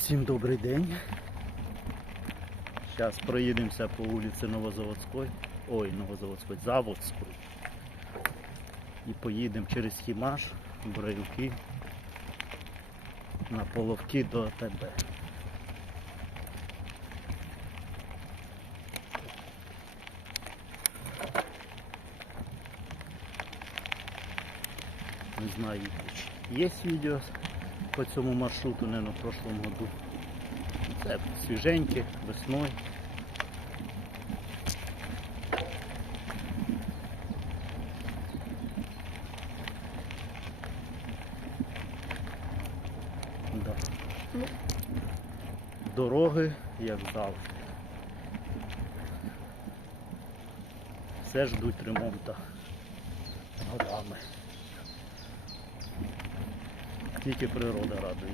Всім добрий день. Зараз проїдемося по вулиці Новозаводської. Ой, Новозаводської, Заводської. І поїдемо через Хімаш, Браюки на половки до АТБ. Не знаю, є відео по цьому маршруту, не в прошлому году. Це свіженьке, весною. Да. Дороги, як завжди. Все ждуть ремонту годами. Тільки природа радує.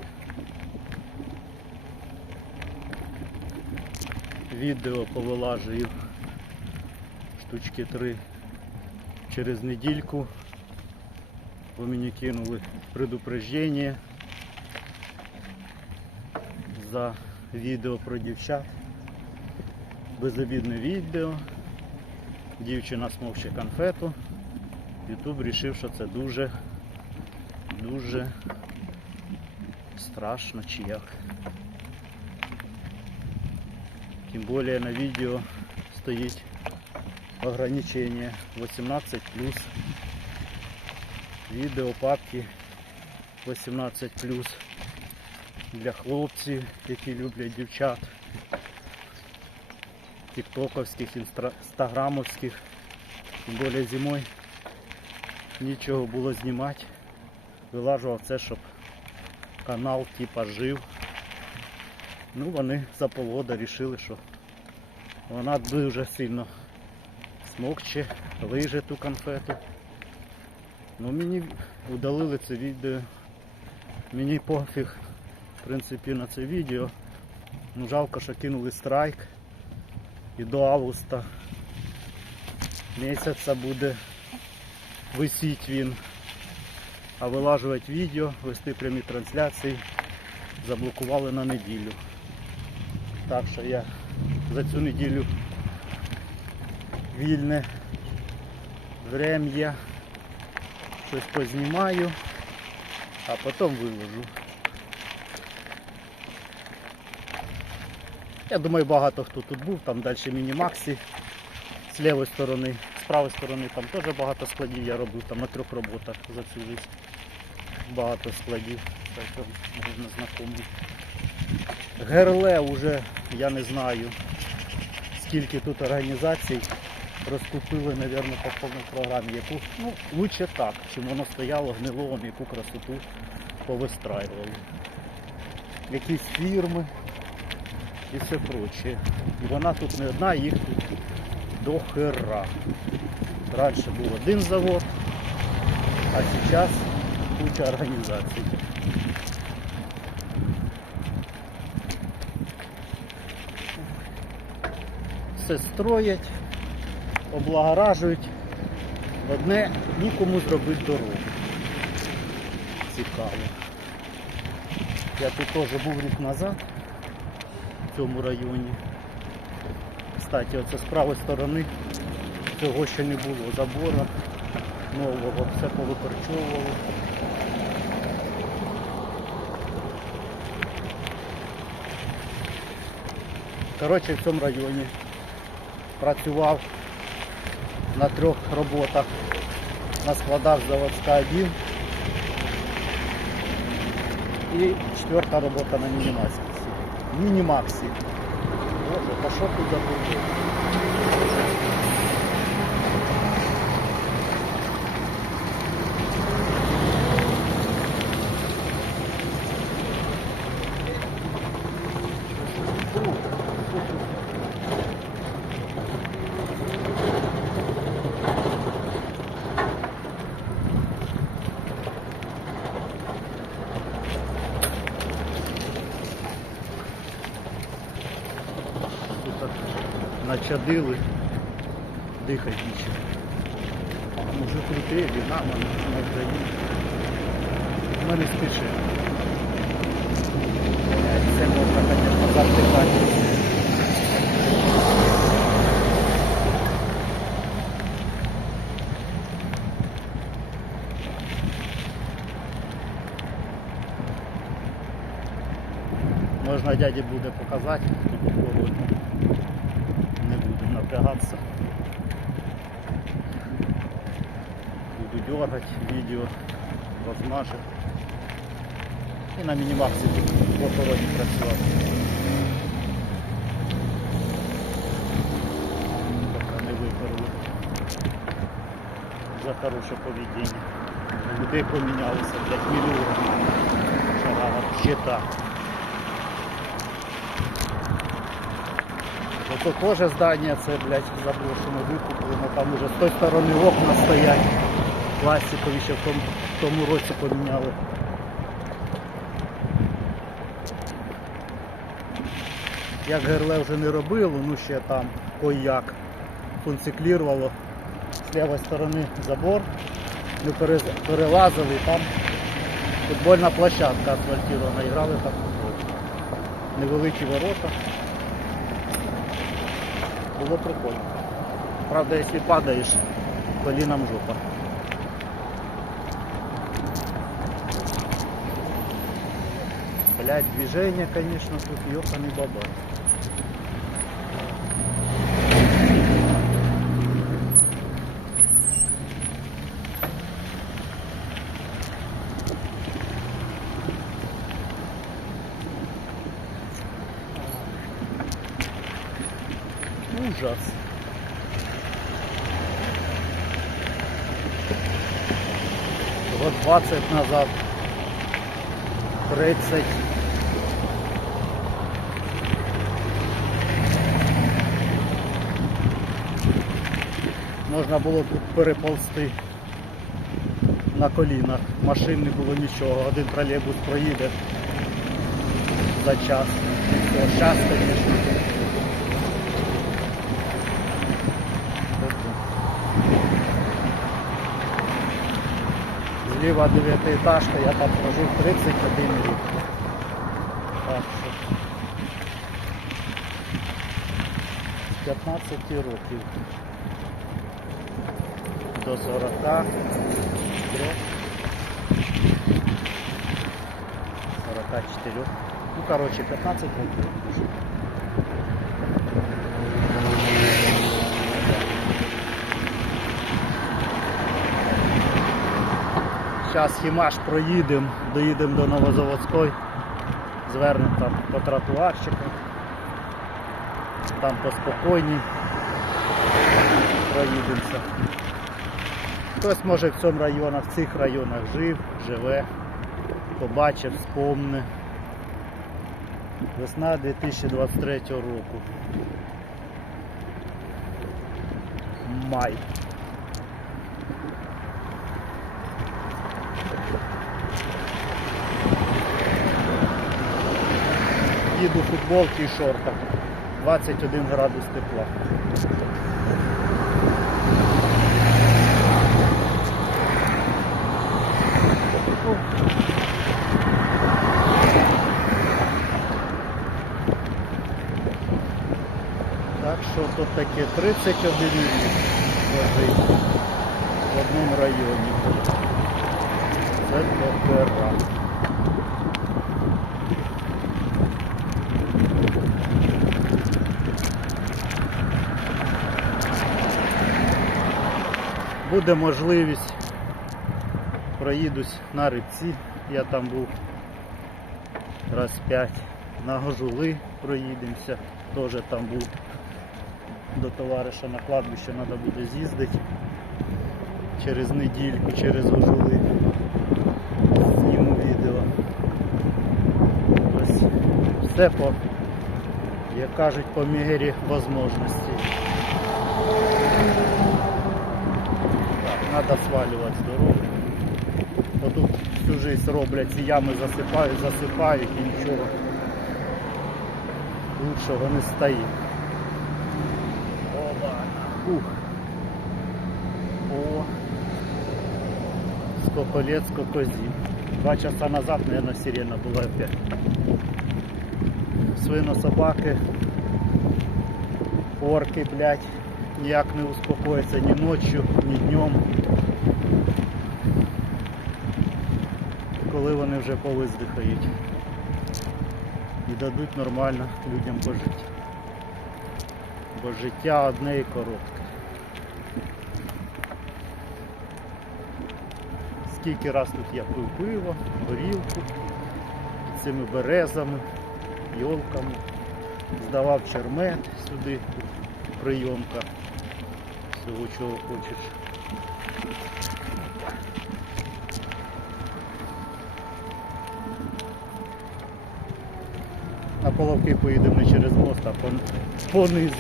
Відео повилажую штучки три через недільку. Бо мені кинули предупреждення за відео про дівчат. Безобідне відео. Дівчина смовче конфету. Ютуб вирішив, що це дуже дуже страшно чи як. Тем более на видео стоит ограничение 18 плюс. Відео папки 18 плюс для хлопців, які люблять дівчат. Тіктоковських, інстра- інстаграмовських. Тим більше зимою нічого було знімати. Вилажував це, щоб канал типа жив. Ну вони за полгода вирішили, що вона дуже сильно смокче, лиже ту конфету. Ну мені удалили це відео. Мені пофіг в принципі на це відео. Ну жалко, що кинули страйк. І до августа місяця буде висіть він. А вилажувати відео, вести прямі трансляції заблокували на неділю. Так що я за цю неділю вільне врем'я щось познімаю, а потім виложу. Я думаю, багато хто тут був, там далі міні-максі з лівої сторони, правої сторони там теж багато складів я робив, там на трьох роботах за всю життя. Багато складів, так можна знайомий. Герле вже я не знаю скільки тут організацій розкупили, мабуть, по повній програмі, яку, ну, лучше так, чим воно стояло гнило, яку красоту повистраювали. Якісь фірми і все проче. І вона тут не одна, їх тут до хера. Раніше був один завод, а зараз куча організацій. Все строять, облагоражують. Одне нікому зробити дорогу. Цікаво. Я тут теж був рік назад в цьому районі. Кстати, оце з правої сторони цього ще не було забора нового, все повикорчовувало. Коротше, в цьому районі працював на трьох роботах на складах заводська 1 і четверта робота на мінімаксі. Мінімаксі. Боже, та що тут за бургер? Тут начадили, дихать нічого. Може крутий, динамо на Україні. Ми не спішимо. Це завтикати. Можна дяді буде показати, тут буду напрягатися. Буду дергати відео, розмажу. І на мінімаксі по охороні працювати. За хороше поведіння. Людей помінялися, 5 мільйонів. Шагала щита. Ото теж здання, це, блядь, заброшено, викуплено, там уже з тої сторони окна стоять. Пластикові ще в тому, в тому році поміняли. Як герле вже не робило, ну ще там кой-як функціклірувало. З лівої сторони забор. Ми перелазили там футбольна площадка асфальтирована, і грали там футбол. Невеликі ворота. Було прикольно. Правда, якщо падаєш, коліном жопа. Блять, движение, конечно, тут ёханый баба. Ужас. Год 20 назад, 30. Можна було тут переползти на колінах. Машин не було нічого. Один тролейбус проїде за час. Все, час, звісно. Зліва дев'ятиэтажка, я там прожив 31 рік. Так що з 15 років до 40 44. Ну, короче, 15 років. Зараз Хімаш проїдемо, доїдемо до Новозаводської, звернемо там по тротуарчику, там поспокійній проїдемося. Хтось може в цьому районі, в цих районах жив, живе, побачив, спомне. Весна 2023 року. Май. Їду в футболці і шортах. 21 градус тепла. Так що тут таке 31 рік лежить в одному районі. Це Пепера. Буде можливість, проїдусь на рибці, я там був раз п'ять, на Гожули проїдемося, теж там був до товариша на кладбище треба буде з'їздити через недільку, через Гожули. Зніму відео. Ось все по, як кажуть, по мірі можливості. Треба свалювати з дороги. Отут всю жизнь роблять ці ями засипають, засипають і нічого лучшого не. Оба. Ух. О. Скоколець, скокозі. Два часа назад, наверное, сирена была опять. свинособаки, орки, блядь, ніяк не успокоїться ні ночі, ні днем. Коли вони вже повиздихають і дадуть нормально людям пожити. Бо життя одне і коротке. Скільки раз тут я пив пиво, горілку, під цими березами, йолками, здавав чермет сюди, прийомка, всього чого хочеш. На половки поїдемо не через мост, а по, понизу.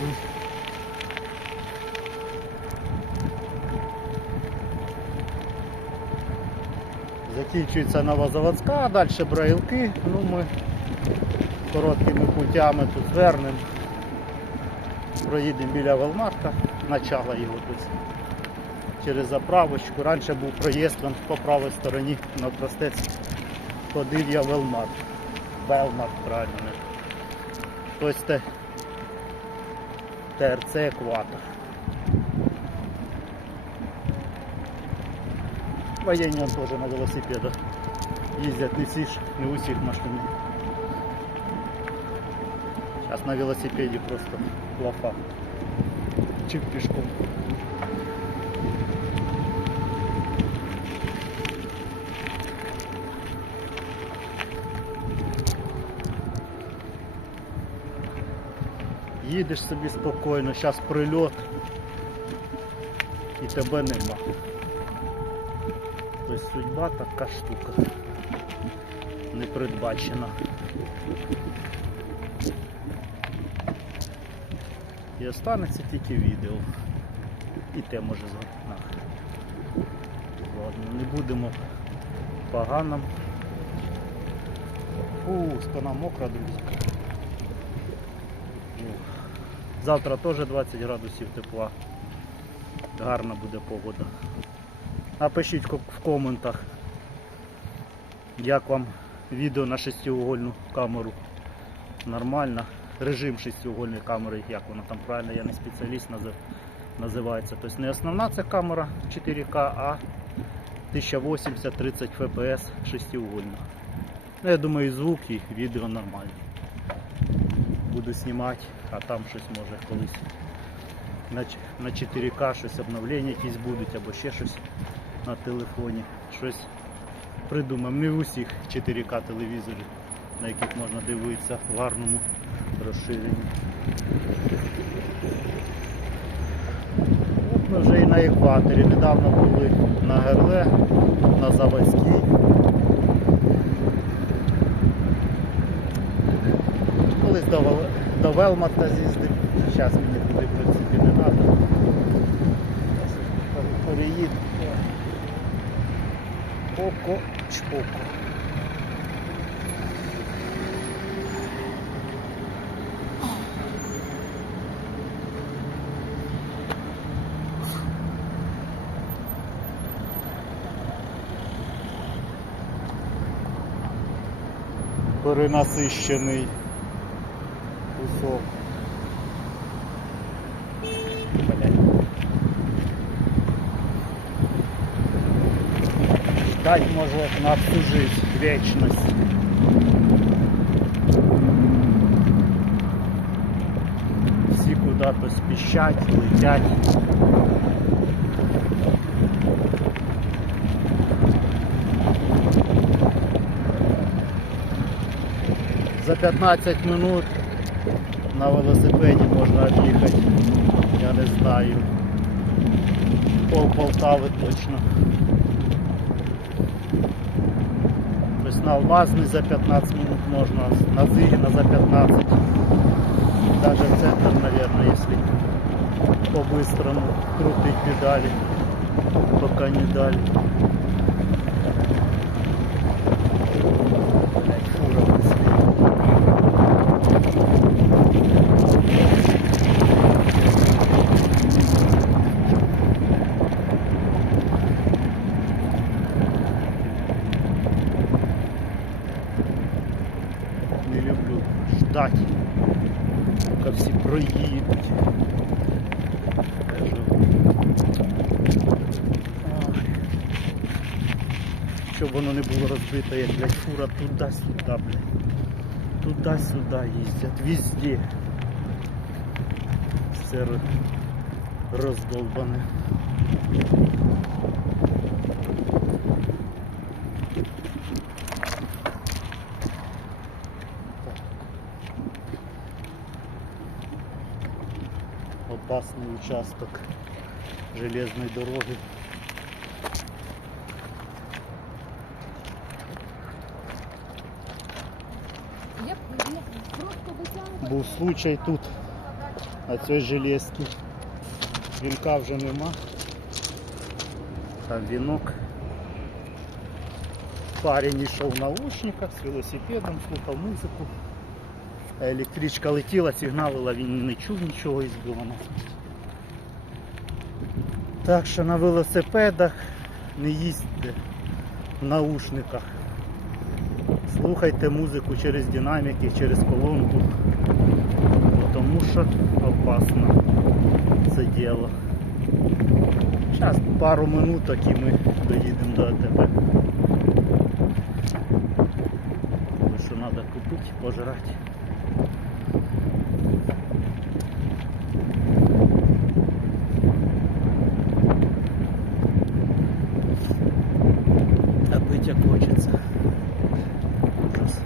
Закінчується Новозаводська, а далі Браїлки. Ну, ми короткими путями тут звернемо. Проїдемо біля Велмарка, начало його тут. Через заправочку. Раніше був проїзд вон по правій стороні на простець. Ходив я в Велмарк. Правильно. Ось те ТРЦ екватор. Воєнні теж на велосипедах їздять не всі ж, не у всіх машин. Зараз на велосипеді просто лафа. Чи пішком. Їдеш собі спокійно, зараз прильот і тебе нема. Тобто судьба така штука. Непередбачена. І останеться тільки відео. І те може нахер. Ладно, не будемо поганим. Фу, спина мокра, друзі. Завтра теж 20 градусів тепла. Гарна буде погода. Напишіть в коментах, як вам відео на шестиугольну камеру. Нормально. Режим шестиугольної камери, як вона там правильно, я не спеціаліст називається. Тобто не основна ця камера 4К, а 1080-30 FPS шестиугольна. Ну, я думаю, і звук, і відео нормальні. Буду знімати, а там щось може колись на 4К щось обновлення якісь будуть або ще щось на телефоні. Щось придумаємо. Не в усіх 4К телевізорів, на яких можна дивитися в гарному розширенні. От ми вже і на екваторі. Недавно були на Герле, на Заводській. Колись до, до Велмарта з'їздив, зараз мені туди в принципі не треба. Переїду. Око Перенасищений кусок. Ждать може на всю жизнь, вечность. Всі куди-то спіщать, летять. 15 минут на велосипеді можна об'їхати, я не знаю. Пол Полтави точно. Тобто на Алмазний за 15 минут можна, на Зигіна за 15. Даже в центр, наверное, если по-быстрому крутить педали, пока не дали. Блядь, фура быстрее. Не люблю ждать, поки всі проїдуть. Кажу. Ах. Щоб воно не було розбите, як блядь, фура туди-сюди, блядь. Туди-сюди їздять, везде. Все ро- роздолбане. Опасний участок железної дороги. Я б я просто витягнула. Був случай тут, на цій железці. Вінка вже нема. Там вінок. Парень йшов в наушниках з велосипедом, слухав музику. А Електричка летіла, сигналила, він не чув нічого із дома. Так що на велосипедах не їздьте в наушниках. Слухайте музику через динаміки, через колонку, тому що опасно це діло. Зараз пару минуток і ми доїдемо до АТБ. Що треба купити, пожрати. А пить як хочеться. Ужас.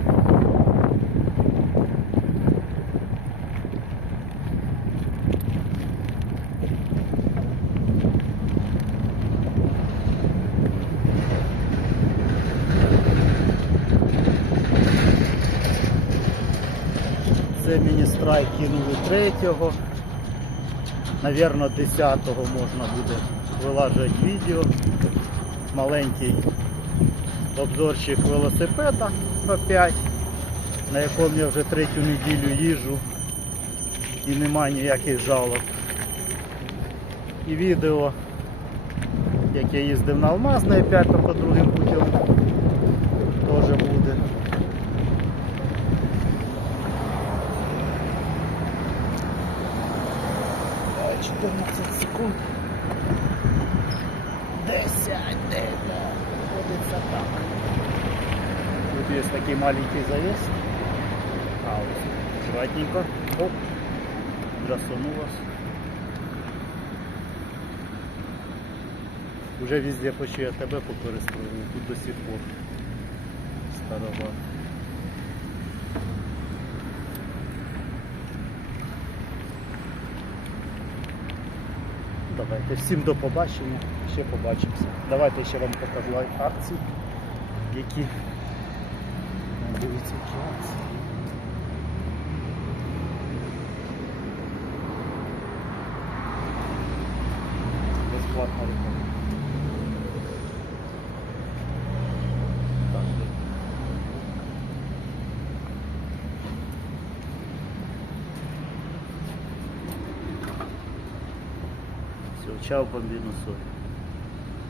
Це міністрай кинули третього. Навірно, 10-го можна буде вилажувати відео. Маленький обзорчик велосипеда опять, на якому я вже третю неділю їжджу і немає ніяких жалоб. І відео, як я їздив на Алмазний опять по другим путям, теж буде. Е, 14 секунд. 10, 9. Виходиться так. Тут є такий маленький завес. А ось аккуратненько. Оп. Засунулось. Уже везде хочу я тебе покористовую, тут до сих пор. Старова. Давайте всім до побачення, ще побачимося. Давайте ще вам покажу акції, які дивіться, які акції. Tchau, Bambino Sou.